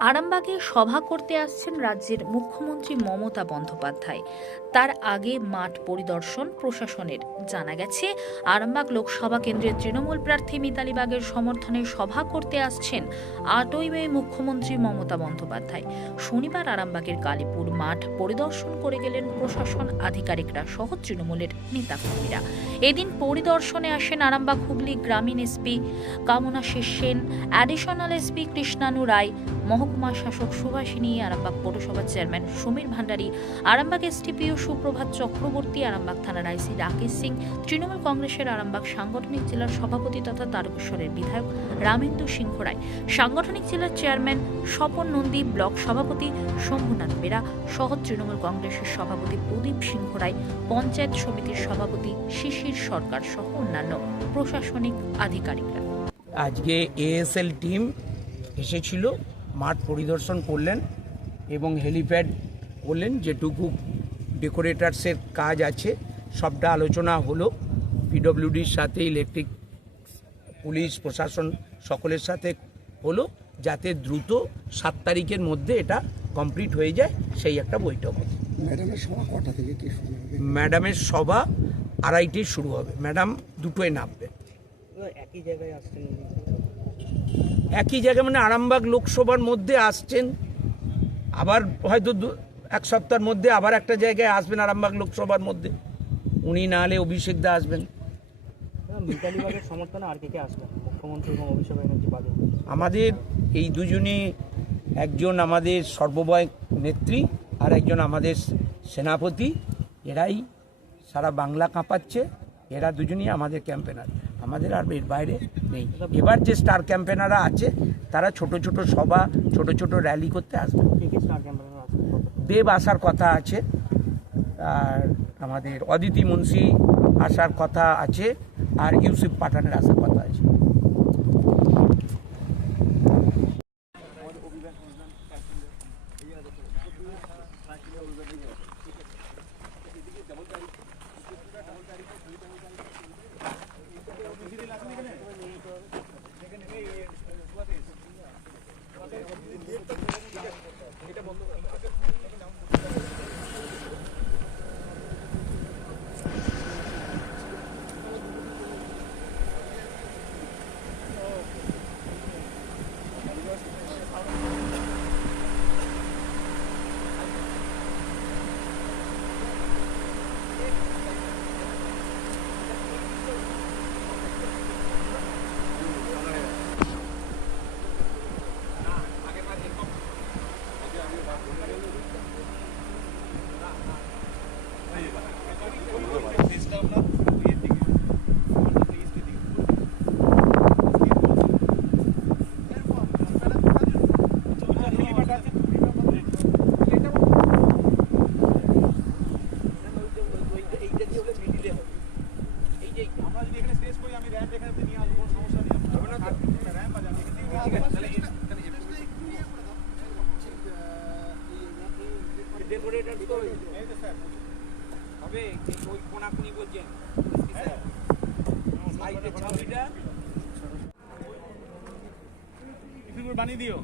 আরামবাগে সভা করতে আসছেন রাজ্যের মুখ্যমন্ত্রী মমতা বন্দ্যোপাধ্যায়। তার আগে মাঠ পরিদর্শন প্রশাসনের। জানা গেছে, আরামবাগ লোকসভা কেন্দ্রের তৃণমূল প্রার্থী মিতালি বাগের সমর্থনে সভা করতে আসছেন আটই মে মুখ্যমন্ত্রী মমতা বন্দ্যোপাধ্যায়। শনিবার আরামবাগের কালীপুর মাঠ পরিদর্শন করে গেলেন প্রশাসন আধিকারিকরা সহ তৃণমূলের নেতাকর্মীরা। এদিন পরিদর্শনে আসেন আরামবাগ হুগলি গ্রামীণ SP Kamana Sen, additional SP Krishnanu Roy মহকুমা শাসক সুভাষিনী, আরামবাগ পৌরসভার চেয়ারম্যান সমীর ভান্ডারী, আরামবাগ এসটিপিও সুপ্রভাত চক্রবর্তী, আরামবাগ থানার আইসি রাকেশ সিং, তৃণমূল কংগ্রেসের আরামবাগ সাংগঠনিক জেলার সভাপতি তথা তারকেশ্বরের বিধায়ক রামেন্দু সিংহ রায়, সাংগঠনিক জেলার চেয়ারম্যান স্বপন নন্দী, ব্লক সভাপতি শম্ভুনাথ বেরা, সহ তৃণমূল কংগ্রেসের সভাপতি প্রদীপ সিংহ রায়, পঞ্চায়েত সমিতির সভাপতি শিশির সরকার সহ অন্যান্য প্রশাসনিক আধিকারিকরা। আজকে এএসএল টিম এসেছিল। মাঠ পরিদর্শন করলেন এবং হেলিপ্যাড করলেন যেটুকু ডেকোরেটার্সের কাজ আছে সবটা আলোচনা হলো। পিডব্লিউডির সাথে ইলেকট্রিক পুলিশ প্রশাসন সকলের সাথে হলো যাতে দ্রুত সাত তারিখের মধ্যে এটা কমপ্লিট হয়ে যায় সেই একটা বৈঠক হবে। ম্যাডামের সভা কটা থেকে কি শুরু হবে? ম্যাডামের সভা আড়াইটেই শুরু হবে। ম্যাডাম দুটোয় নামবে। একই জায়গায় আসছেন। একই জায়গায় মানে আরামবাগ লোকসভার মধ্যে আসছেন আবার হয়তো এক সপ্তাহের মধ্যে আবার একটা জায়গায় আসবেন আরামবাগ লোকসভার মধ্যে। উনি না হলে অভিষেক দা আসবেন। মিতালি বাগের সমর্থনে আর কে কে মুখ্যমন্ত্রী এবং অভিষেক ব্যানার্জি বাদে? আমাদের এই দুজনে একজন আমাদের সর্বময় নেত্রী আর একজন আমাদের সেনাপতি এরাই সারা বাংলা কাঁপাচ্ছে এরা দুজনই আমাদের ক্যাম্পেনার আমাদের আর এর বাইরে নেই। এবার যে স্টার ক্যাম্পেনাররা আছে তারা ছোট ছোট সভা ছোট ছোট র্যালি করতে আসবে। দেব আসার কথা আছে আর আমাদের অদিতি মুন্সি আসার কথা আছে আর ইউসুফ পাঠানের আসার কথা আছে। হবে ওই কোনাকুনি বলছেন সাইডে ছবিটা বানিয়ে দিও